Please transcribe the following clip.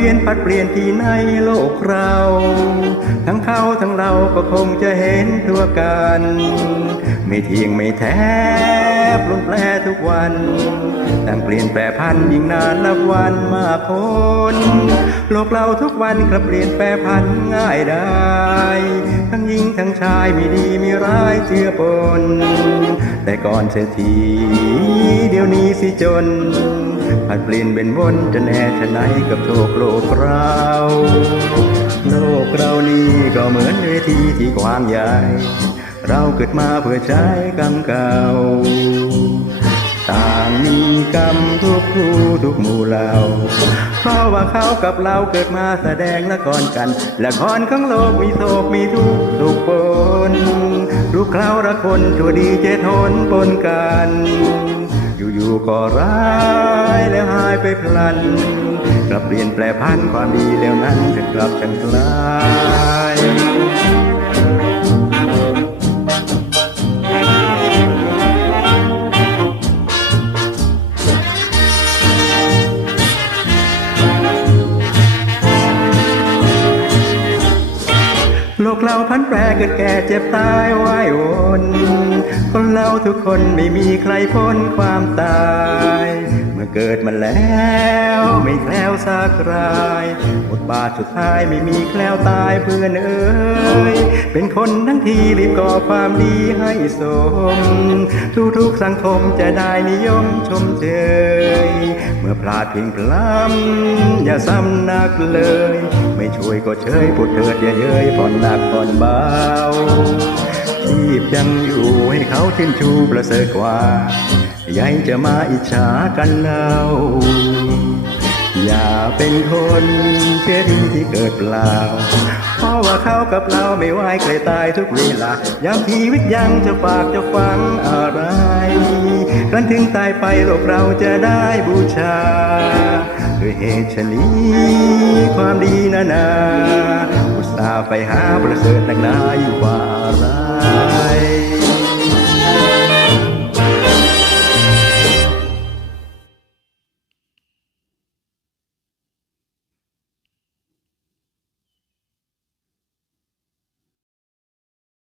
วียนผัดเปลี่ยนที่ในโลกเรา ทั้งเขาทั้งเราก็คงจะเห็นทั่วกัน ไม่เที่ยงไม่แท้ปลุนแปลทุกวัน ต่างเปลี่ยนแปรพันยิ่งนานนับวันมากคนโลกเราทุกวันกลับเปลี่ยนแปรพันง่ายได้ ทั้งหญิงทั้งชายมีดีมีร้ายเจือปน แต่ก่อนเศรษฐีเดี๋ยวนี้สิจนผัดเปลี่ยนเป็นวนจะแน่ชะไหนกับโชคโลกเราโลกเรานี่ก็เหมือนเวทีที่กว้างใหญ่ เราเกิดมาเพื่อใช้กรรมเก่า ต่างมีกรรมทุกคู่ทุกหมู่เหล่าเพราะว่าเขากับเราเกิดมาแสดงละครกัน ละครของโลกมีโศกมีทุกทุกปนลูกเคล้าละคนชั่วดีเจทนปนกัน อยู่ๆก็ร้ายแล้วหายไปพลันกลับเปลี่ยนแปลพันความดีแล้วนั้นจะกลับจังกลาย โลกเราพันแปรเกิดแก่เจ็บตายว่ายวนคนเราทุกคนไม่มีใครพ้นความตาย มื่อเกิดมาแล้วไม่แคล้วสักรายบทบาทสุดท้ายไม่มีแคล้วตายเพื่อนเอ๋ยเป็นคนทั้งทีรีบก่อความดีให้สม ทุกๆสังคมจะได้นิยมชมเชยเมื่อพลาดเพียงพล้ำอย่าซ้ำหนักเลย ไม่ช่วยก็เชยพูดเถิดอย่าเย้ยผ่อนหนักผ่อนเบาชีพยังอยู่ให้เขาชื่นชูประเสริฐกว่า ยังจะมาอิจฉากันเล่าอย่าเป็นคนเชื่อดีที่เกิดเปล่า เพราะว่าเขากับเราไม่ไหวใครตายทุกเวลายามชีวิตยังจะฝากจะฟังอะไรกันถึงตายไปโลกเราจะได้บูชาด้วยเหตุชะนี้ความดีนานา อุตส่าห์ไปหาประเสริฐนักหนาอยู่ว่า